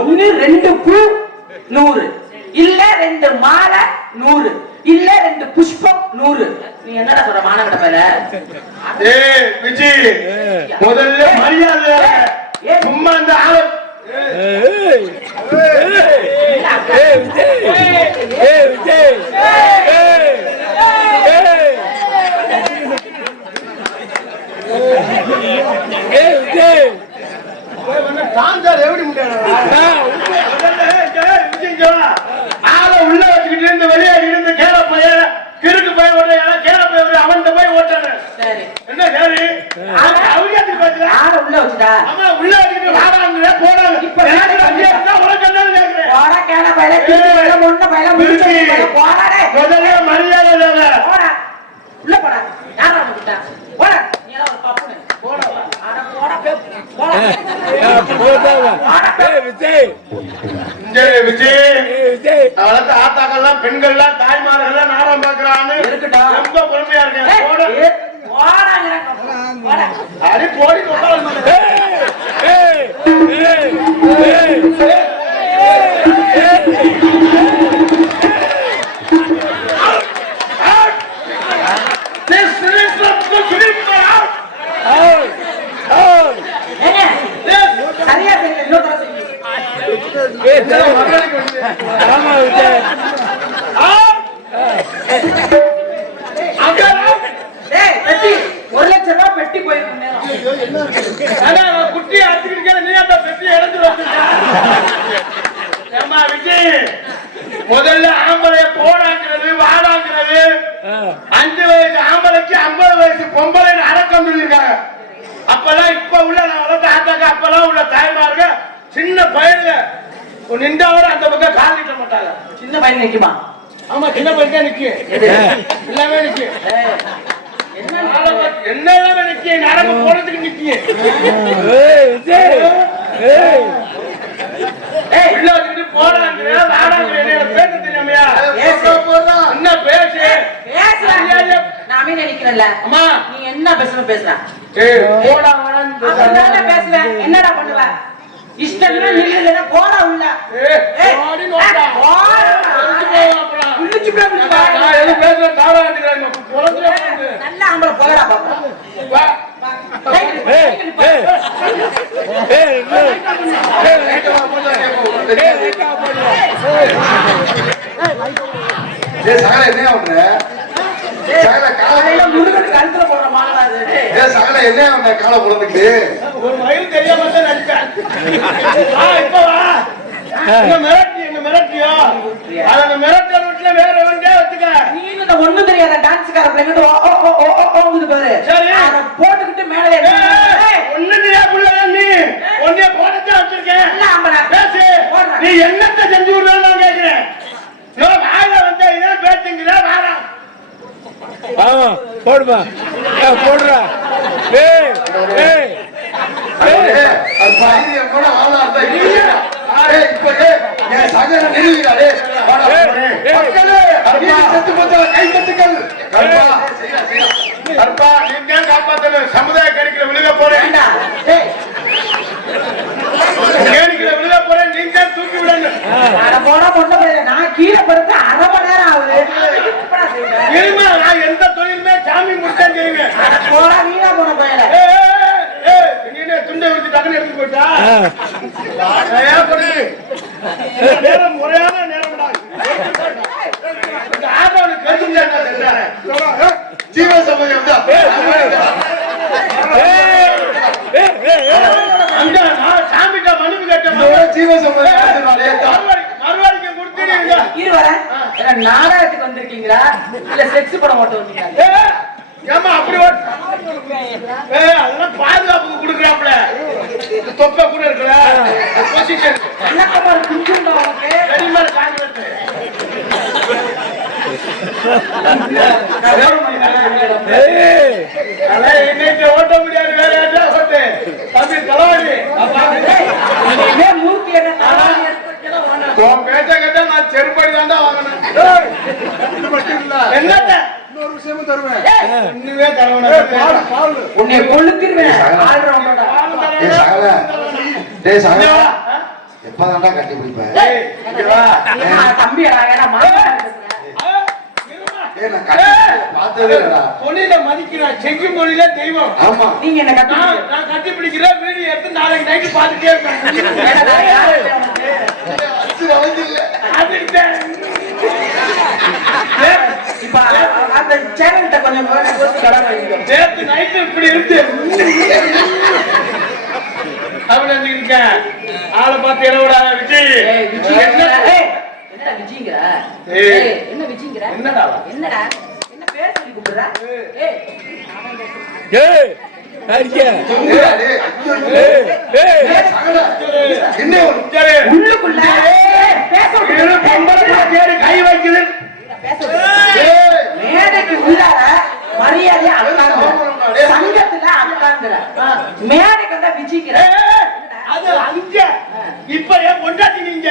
ஒண்ணு ரெண்டு பூ நூறு இல்ல ரெண்டு மாலை நூறு இல்ல ரெண்டு புஷ்பம் நூறு நீ என்னடா சொல்ற மானகட மேல முதல்ல மரியாதை சும்மா இந்த ஆளு ஏய் ஏய் விஜய் எப்படி முடியாது. ஆளை உள்ள வச்சுக்கிட்டு இருந்து வெளியே இருந்து கேள போய் கிறுக்கு போய் ஓட்ட கேள போய் ஒரு அவன் போய் ஓட்டானு சரி. என்ன சரி? அவரியாத்துக்கு பாத்துக்க யார உள்ள வச்சுடா ஆமா உள்ள வச்சுக்கிட்டு வாடாங்க போடாங்க இப்ப உனக்கு என்ன கேக்குறேன். போடா கேள பையல கிளி பையல முன்ன பையல முடிச்ச பையல போடா டேய். முதல்ல மரியாதை தேவை போடா. உள்ள போடா. யாரா போடா. நீ எல்லாம் ஒரு பப்புனு போடா அட போடா பே போடா போதாவா ஏய் விஜய் சரி விஜய் ஏய் விஜய் வளர்த்த ஆத்தாக்கள்லாம் பெண்கள்லாம் தாய்மார்கள்லாம் நாடகம் பாக்குறான்னு இருக்கட்டும். ரொம்ப பொறுமையா இருக்கேன் ஏய், போட அடி போடி கொட்டாலும் ஏய் ஏய் ஏய் This is the Supreme Court. Out out ஏங்க This சரியா செய்யுங்க இன்னொரு தடவை செய்யுங்க ஏய் சரி. ஆமா விஜய் ஏய் பெட்டி ஒரு லட்சம் ரூபாய் பெட்டி போயிருக்கும் நேரம் குட்டி அடிச்சுக்கிட்டு நீ அந்த பெட்டி இறந்து வச்சிருக்க ஏம்மா விஜய் முதல்ல ஆம்பளை போடாங்கிறது வாடாங்கிறது. அஞ்சு வயசு ஆம்பளைக்கு ஐம்பது வயசு பொம்பளை அடக்கம் சொல்லியிருக்காங்க. அப்பெல்லாம் இப்ப உள்ள நான் வளர்த்த ஆத்தாக்க அப்பெல்லாம் உள்ள தாய்மாருங்க சின்ன பையனுங்க நின்றவோட அந்த பக்கம் கால் மாட்டாங்க. சின்ன பையன் நிக்குமா? ஆமா சின்ன பையன் நிக்கு. எது? எல்லாமே நிக்கு. ஏய், என்ன எல்லாமே நிக்கு. நடந்து போறதுக்கு நிக்கு. ஏய் ஏய் ஏய். உள்ள பேச தெரியாமையா பேசு. என்ன பேசு? பேசுறேன் நான் அமைதியா நிக்கிறேன்ல. அம்மா. நீ என்ன பேசணும் பேசுற போடா வாடான்னு பேசுவேன் என்னடா பண்ணுவ? இஷ்டமே நில்லுனா போடா உள்ள. போடி. போடா. அப்புறம். உள்ளுக்கு போய் உள்ளுக்கு நான் எது போகுது. நல்ல ஆம்பளை போகடா பாப்பா. என்ன பண்ற என்ன கால போடுறதுக்கு ஒரு மயில் தெரியாம தான் நடிப்பேன். இப்ப வா. என்ன மிரட்டி, என்ன அதை மிரட்டல் வேற நீ இந்த ஒண்ணும் தெரியாத டான்ஸ்கார பிள்ளைங்க ஓ ஓ ஓ ஓ ஓ ஓங்குது பாரு சரி. அத போட்டுக்கிட்டு மேலே ஒண்ணும் தெரியாத புள்ளதான் நீ. உன்னைய போட்டுத்தான் வச்சிருக்கேன். நல்ல ஆம்பளை. பேசு. நீ என்னத்த செஞ்சு விடுறேன்னு நான் கேட்கிறேன். யோ, வாயில வந்தா இதான் பேச்சுங்கிற, வாடா. ஆமா போடுமா போடுடா ஏய் ஏய் ஏய் அது பையன் கூட ஆளா இருந்தா சமுதாய கணக்கில விழுக போறேன் ஏண்டா? டேய், கேணிக்குள்ள விழுக போறேன் நீ தான் தூக்கி விடணும் அட போடா பொண்ணு பையல, நான் கீழே படுத்து அரை மணி நேரம் ஆகுது எப்படா செய்வ? இனிமே நான் எந்த தொழிலுமே சாமி முடித்தான் செய்வேன் அட போடா நீடா பொண்ணு பையல. ஏய், ஏய், ஏய், நீ என்ன துண்டை விரிச்சு டக்குன்னு எடுத்து போயிட்டா? ஏன் பொண்ணு? இந்த நேரம் முறையான நேரம்டா. இந்த ஆட்டோவுக்கு கரும்பு என்ன செஞ்சாரு? ஜீவ சமயம் தான் ஏய் ஏய் ஏய் அங்க நான் சாமிகிட்ட மன்னிப்பு கேட்டேன். இதோட ஜீவ சமயம் மறுவாடி- மறுவாடிக்கு கொடுத்துடுவீங்க. இரு வரேன். என்ன நாடகத்துக்கு வந்திருக்கீங்களா? இல்ல செக்ஸ் படம் மட்டும் வந்தீங்களா ஏம்மா அப்படி ஓட்டு? அதெல்லாம் பாதுகாப்புக்கு கொடுக்குறாப்புல. இந்த தொப்பை கூட இருக்குல்ல, இன்னைக்கு ஓட்ட முடியாது வேற தம்பி. இதே. உன் பேச்ச கேட்டா நான் செருப்படி தாண்டா வாங்கணும். என்னத்த? ஒரு விஷயமும் தருவேன். இன்னுமே தரவன. உன்னை கொளுத்திருவேன் டேய் சகல. எப்பதான்டா கட்டி பிடிப்ப? ஏய், ஏன்னா, தம்பியடா ஏன்னா மாமா டேய் நான் கட்டி பார்த்ததே இல்லடா மொழியில மதிக்கிறான் செங்கி மொழியில தெய்வம். ஆமா. நீங்க என்ன கட்டி நான் கட்டி பிடிக்கிறேன் வீடியோ எடுத்து நாளைக்கு நைட்டு பார்த்துட்டே இருப்பேன். இப்ப அந்த சேனல்கிட்ட கொஞ்சம் நேத்து நைட்டு இப்படி இருக்கு அப்படி இருக்கேன் ஆளை பார்த்து ஏய், விஜய் என்ன? என்னடா? ஏய். என்ன? என்னடா? என்னடா? என்ன பேர் சொல்லி கூப்பிடுற? ஏய், ஏய். உள்ளுக்குள்ள. கை வைக்குது. மேடைக்கு உள்ளார மரியாதையா அக்காங்கிற சங்கத்துல அக்காங்கிற மேடைக்கு வந்தா விஜய்ங்கிற ஏய், அது அங்க. இப்ப ஏன் கொண்டாடி நீங்க?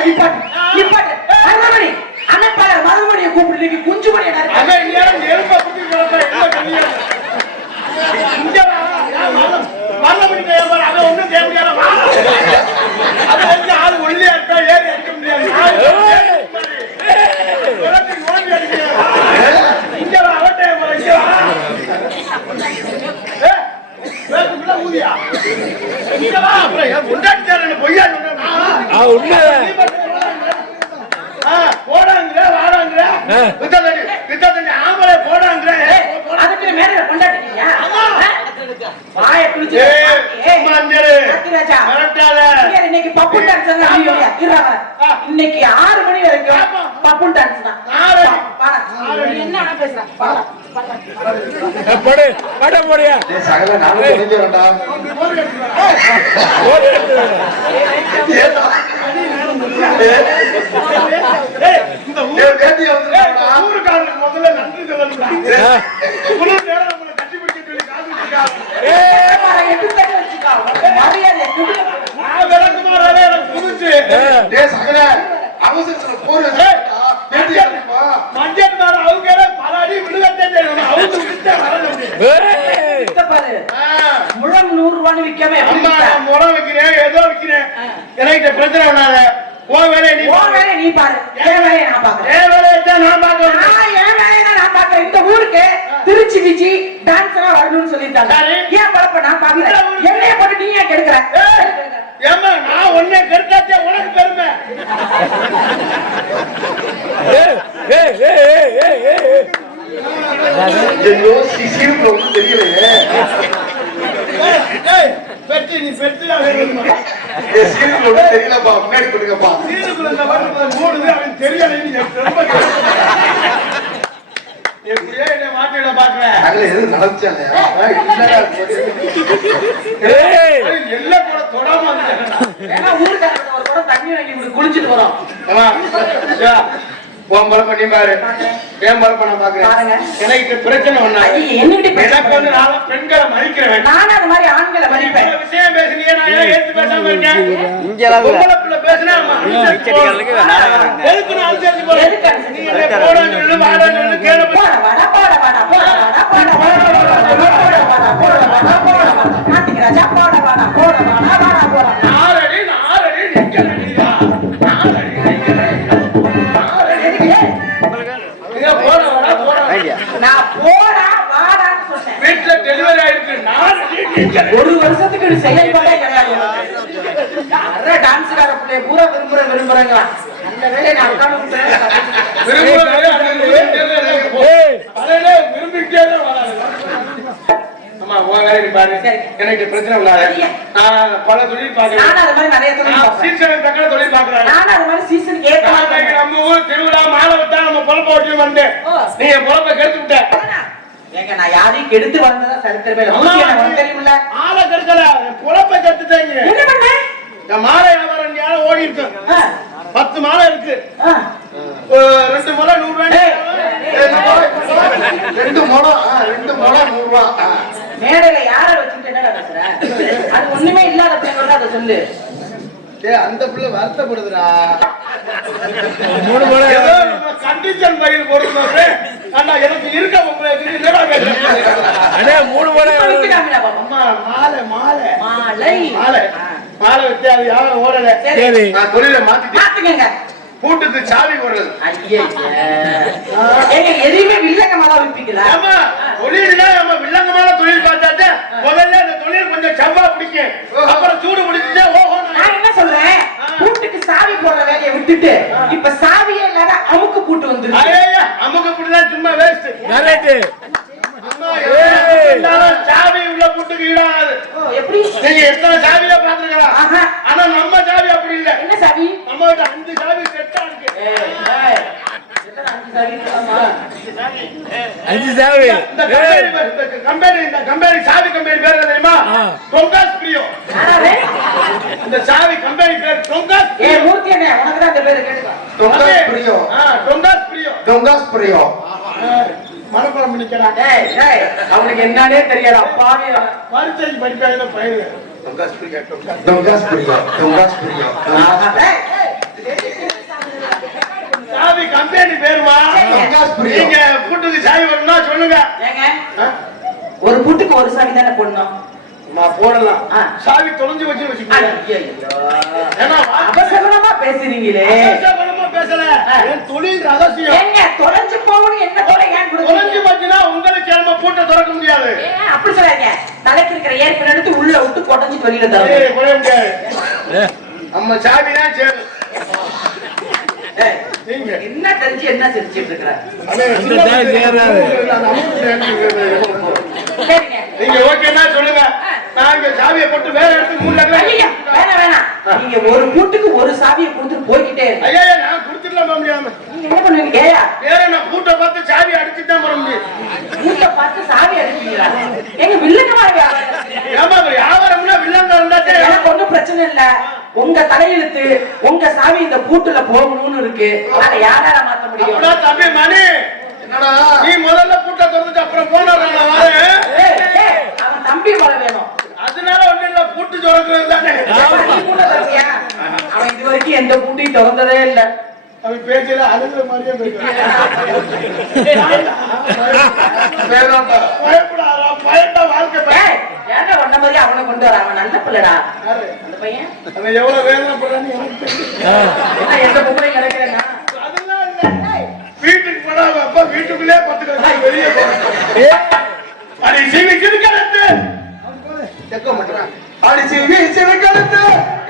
நிப்பாட்டு. நிப்பாட்டு. மருதமணி அண்ணப்பாளர் மருதமணியை கூப்பிடு இன்னைக்கு குஞ்சு மணி அவன் இந்நேரம் நெருப்பை புடிச்சு கிடப்பா, என்ன தெரியாது. இங்க வா, ஏன் வரல? வரல பிடிக்க ஏன் பாரு, அவன் ஒண்ணும் செய்ய முடியாது, வா. அது வந்து ஆள் ஒல்லியா இருக்கா, ஏறி அடிக்க முடியாது. ஆள் ஏய் விளக்கு நோண்டி அடிக்கிறான். வா. இங்க வா, அவன்கிட்ட ஏன் பாரு, இங்க வா. ஏய், வேகத்துக்குள்ள ஊதியா? இங்க வா, அப்புறம் ஏன் கொண்டாடிட்டாருன்னு பொய்யா சொல்றேன் நான். ஆ உண்மைதான் ஆ, போடாங்கிற, வாடாங்கிற. ஆ. வித்ததடி, வித்ததடி, ஆம்பளை போடாங்கிற. அதுக்கு மேடையில கொண்டாடிட்டீங்க ஆமா. வாய குளிச்சு ஏய், சும்மா இரு. ராஜா மிரட்டாத. இங்க இன்னைக்கு பப்பு டான்ஸ் எல்லாம் ஆமா. இல்லையா? இருடா. ஆ. இன்னைக்கு ஆறு மணி வரைக்கும் ஆமா. பப்பு டான்ஸ் தான் ஆறு. வாடா. நீ என்ன வேணா பேசுற வாடா. படு பட முடியா டேய் சகல நானும் ஏடா ஏய், இந்த ஊர்- டேய் வேட்டிய முழம் நூறு ரூபான்னு? நான் முறம் வைக்கிறேன், ஏதோ வைக்கிறேன். எனக்கு பிரச்சனை பண்ணாத. உன் வேலையை நீ பாரு. வேலையை நீ பாரு என் வேலையை நான் பாக்குறேன் என் வேலையை தான் நான் பார்க்கணும். நான் என் வேலையை தான் நான் பாக்குறேன் இந்த ஊருக்கு திருச்சி விஜி டான்ஸ் எல்லாம் வரணும்னு சொல்லிட்டாங்க. ஏன் பழப்ப நான் பாக்குறேன் என்னைய போட்டு நீ ஏன் கெடுக்கிற நான் உன்னை கெடுத்தாச்சே, உனக்கு பெருமை. ஏய் ஏய் ஏய் ஏய் ஏய் ஐயோ சிசியும் ஒன்றும் தெரியலையே நீ தெரியலப்பா முன்னாடி கொடுங்கப்பா தெரியலைன்னு ஏய் தண்ணி குளிச்சுட்டு வரோம் உன் பரப்ப நீ பாரு என் நான். பாக்குறேன் எனக்கு பிரச்சனை ஒண்ணா? எனக்கு வந்து நான் பெண்களை மதிக்கிறேன் நானும் அந்த மாதிரி ஆண்களை மதிப்பேன் விஷயம் பேசுனீங்க, நான் எடுத்து பேசாம இருக்கேன்? பொம்பளை பிள்ளை பேசுனா நம்ம அனுசரிச்சு போகணும். எதுக்கு நான் அனுசரிச்சு போறேன்? எதுக்கு அனுசரிச்சு நீ என்னை போடான்னு சொல்லு, வாடான்னு சொல்லு, கேளு போய். போட வாடா போட வாடா போட வாடா போட வாடா போட வாடா போட வாடா போட வாடா கார்த்திக் ராஜா போட வாடா போட வாடா வாடா போட ஒரு வருஷத்துக்கு செயல்பாடே கிடையாது. அரை டான்ஸ்கார பிள்ளைய பூரா விரும்புற விரும்புறேங்க. அந்த வேலையை நான் அதையிலே விரும்பிக்கிட்டே. எனக்கு பிரச்சனை இல்லாத. நான் பல தொழில் நிறைய தொழில் மாதிரி நம்ம ஊர் திருவிழா மாலை விட்டா நம்ம பொழப்ப ஓட்டி வந்தேன் ஓ. நீ என் பொழப்ப கெடுத்து விட்ட. ஏங்க நான் யாரையும் கெடுத்து வந்ததா சரித்திரமே இல்லை. தெரியுமில்ல ஆளை கெடுக்கல என் பொழப்ப கெடுத்துட்டேங்க என்ன பண்ண? இந்த மாலை வியாபாரம் யாரும் ஓடி இருக்கு ஆ, பத்து மாலை இருக்கு. ரெண்டு முறை நூறு இந்த முறை, ரெண்டு ரெண்டு முழம் நூறு ரூபா ஆ. மேடையில யார வச்சுட்டு என்ன பேசுற? அது ஒண்ணுமே இல்லாத பிள்ளைங்களோட அதை சொல்லு. டேய் அந்த பிள்ளை வருத்தப்படுதுடா. முறை கண்டிஷன் பையில் போடுறது ஆனா எனக்கு இருக்க உங்களுக்கு என்னடா? அண்ணே மூணு? அம்மா மாலை மாலை. மாலை. மாலை. மாலை வச்சு அது யாரும் ஓடல. சரி. நான் தொழிலை மாத்திட்டேன். மாத்துக்கங்க பூட்டுக்கு சாவி போடுறது ஏங்க எதையுமே வில்லங்க மாலா விப்பீங்களா ஆமா தொழில்னா நம்ம வில்லங்கமான தொழில் பார்த்தாச்சே முதல்ல அந்த தொழில் கொஞ்சம் செவ்வா பிடிக்கும் அப்புறம் சூடு பிடிச்சா ஓஹோ நான் என்ன சொல்றேன்? பூட்டுக்கு சாவி போடுற வேலையை விட்டுட்டு இப்ப இல்லாத அமுக்கு வந்துருச்சு. ஐயா அமுக்கு இப்படிதான் சும்மா வேஸ்ட் கரெக்ட் சாவி உள்ள புட்டுக்கு ஈடாகாது. ஓ, எப்படி? நீங்க எத்தனை சாவியா பாத்துருக்கலாம். ஆனா நம்ம சாவி அப்படி இல்ல. என்ன சாவி? நம்ம கிட்ட அஞ்சு சாவி செட்டா இருக்கு. அஞ்சு சாவி? கம்பெனி இந்த கம்பெனி சாவி கம்பெனி பேர் என்ன தெரியுமா? ஆ. டொங்காஸ் பிரியோ. யாராவது? இந்த சாவி கம்பெனி பேர் டொங்காஸ் ஏய், மூர்த்தி அண்ணே, உனக்கு தான் இந்த பேரு கேட்டுக்கோ. டொங்காஸ் பிரியோ. ஆ டொங்காஸ் பிரியோ. டொங்காஸ் பிரியோ. மனப்பாடம் பண்ணிக்கிறான் டேய், டேய், அவனுக்கு என்னன்னே தெரியாது அப்பாவி மருத்துவக்கு படிப்பாங்க பயிர். டொங்காஸ் பிரியோ டொங்காஸ் பிரியோ. ஆஹா, டேய், சாவி கம்பெனி பேருமா? நீங்க கூட்டுக்கு சாவி வேணும்னா சொல்லுங்க? ஒரு பூட்டுக்கு ஒரு சாவி தானே போடணும்? நான் போடலாம். சாவி தொலைஞ்சு வச்சு வச்சுக்கோங்க பேசுறீங்களே. பேசல. என் தொழில் ரகசியம். ஏங்க தொலைஞ்சு போகணும் என்ன தொலை? ஏன் தொலைஞ்சு போச்சுன்னா உங்களுக்கு நம்ம பூட்டை திறக்க முடியாது? அப்படி சொல்லாதீங்க. தலைக்கு இருக்கிற ஏற்பு எடுத்து உள்ள விட்டு கொடைஞ்சு வெளியில தரணும். நம்ம சாவி தான் சேரும். என்ன தெரிஞ்சு என்ன செஞ்சுட்டு இருக்கிற? அந்த சாவி சேராது. சரிங்க. நீங்க ஓகேன்னா சொல்லுங்க. நான் இங்க சாவியை போட்டு வேற இடத்துக்கு மூணு வேணாம் நீங்க ஒரு பூட்டுக்கு ஒரு சாவியை கொடுத்துட்டு போய்கிட்டே ஐயா நான் முடியாம. நீங்க என்ன பண்ணுவீங்க? வேற நான் பூட்டை பார்த்து சாவி அடிச்சுட்டு தான் வர முடியும். மூட்டை பார்த்து சாவி அடிப்பீங்களா? எங்க வில்லங்கமான வியாபாரம் ஏமா வியாபாரம்னா வில்லங்க இருந்தாச்சே எனக்கு ஒண்ணும் பிரச்சனை இல்ல. உங்க தலையெழுத்து உங்க சாவி இந்த பூட்டுல போகணும்னு இருக்கு. அதை யாரால மாத்த முடியும்? தம்பி மணி. என்னடா? நீ முதல்ல பூட்டை திறந்துட்டு அப்புறம் ஏய், அவன் தம்பி போல வேணும். அதனால ஒண்ணு இல்ல பூட்டு திறக்கிறது தானே பூட்டை? அவன் இது வரைக்கும் எந்த பூட்டையும் திறந்ததே பேச்சல அழுகுற மாதிரியே பயப்படாதா பயந்தா வாழ்க்கை ஏன்டா உன்ன மாதிரி அவனை கொண்டு வர அவன் நல்ல பிள்ளைடா? அந்த பையன்? அவன் எவ்வளவு வேதனைப்படுறான்னு எனக்கு தெரியும். என்ன எந்த பொம்பளை கிடைக்கிறேன்னா அதெல்லாம் இல்ல. வீட்டுக்கு போனா அப்பா வீட்டுக்குள்ளே பத்து வெளியே போறான் அடி சீவி சிறுக்கலத்து எக்க மாட்டேன் அடிச்சு வீச்சு கழுத்து அடி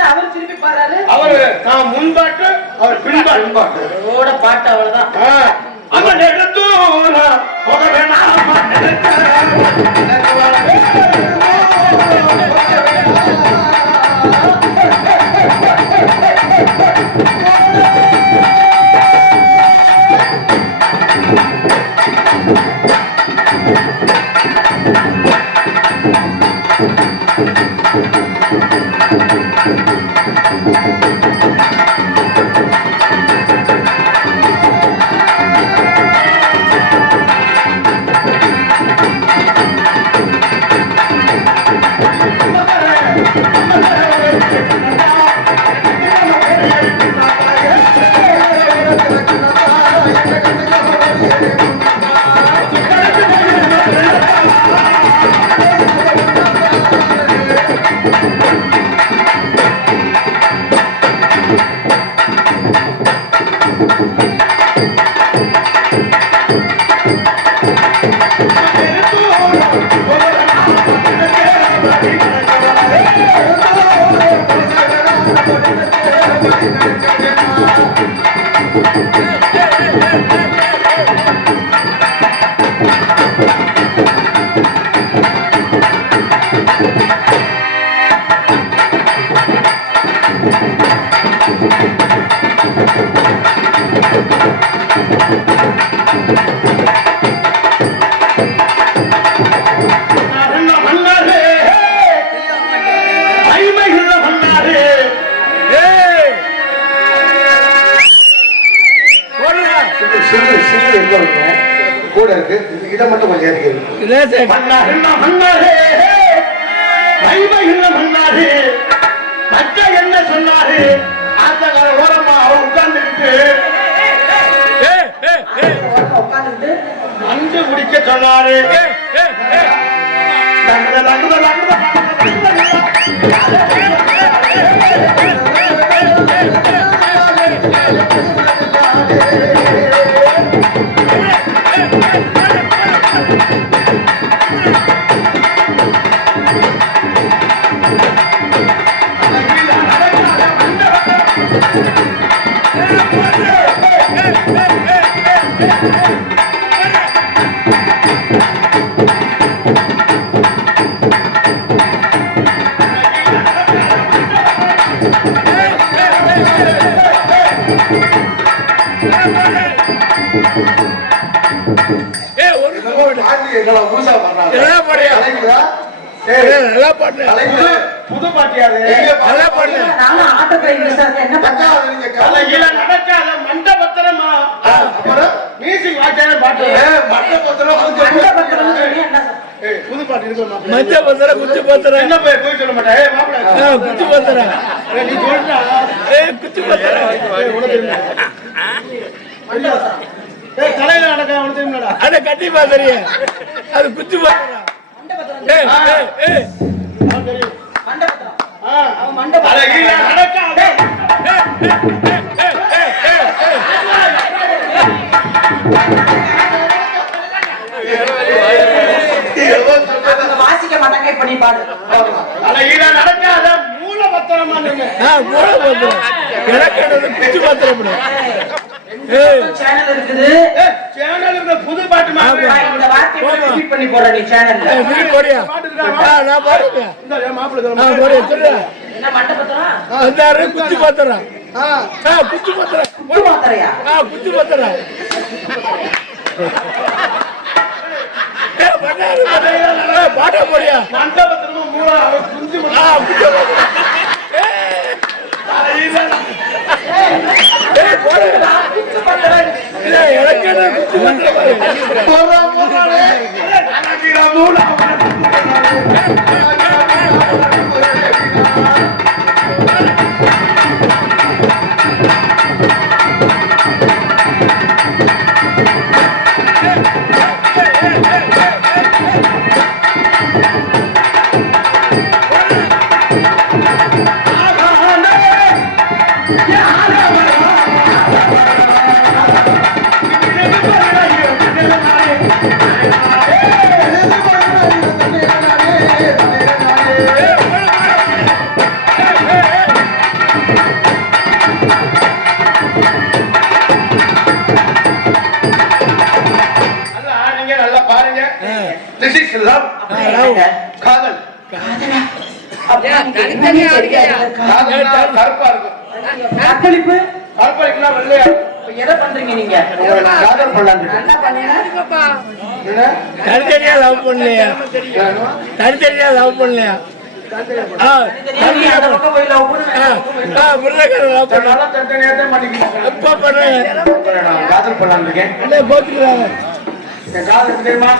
அவர் பாடுறாரு? அவரு நான் முன்பாட்டு அவர் பின்பாட்டு. பாட்டு அவ்வளவுதான். ஆ, அந்த நெடுந்தூர போக வேணாமா. மன்னாரு மற்ற என்ன சொன்னாரு? ஆத்தங்கர ஓரமா அவன் உட்கார்ந்துக்கிட்டு உட்காந்துட்டு நண்டு குடிக்க சொன்னாரு. ஏய் ஏய் ஏய் மஞ்ச பத்திர குச்சி பத்திர என்ன போய் போய் சொல்ல மாட்டேன். ஏய் குச்சி பத்திர ஏய், நீ சொல்றா. ஏய் குச்சி பத்திர ஏய், உனக்கு தெரியுமா? ஏய் தலையில நடக்க உனக்கு தெரியுமாடா? அட கட்டி அது குச்சி பத்திர மண்டை பத்திரம் ஏய் ஏய் ஏய். அவனுக்கு தெரியும். மண்டை பத்திரம் ஆ. அவன் மண்டை தலைகீழ நீ பாடு நடக்காத மூல பத்திரமா மூல எனக்கு என்னது குச்சி பத்திர படு ஏய் சேனல் இருக்குது. ஏய், சேனலுக்கு புது பாட்டு. நான் இந்த வார்த்தையை ரிப்பீட் பண்ணி நீ சேனல்ல இந்த சொல்ல என்ன மண்டை பத்திரம் குச்சி ஆ. ஆ குச்சி ஆ. குச்சி பத்திர ஏய் பண்ணாரு பண்ணாரு பாட்டா போடியா எனக்கு மூல Is love. காதல். கருப்பா இருக்கும். அக்களிப்பு கருப்பா வெள்ளையா எதை பண்றீங்க நீங்க? காதல்? தனித்தனியா லவ் பண்ணலையா? தனித்தனியா லவ் பண்ணலையா? லவ் காதல் பண்ணலான்னு இருக்கேன். காதல் தெரியுமா?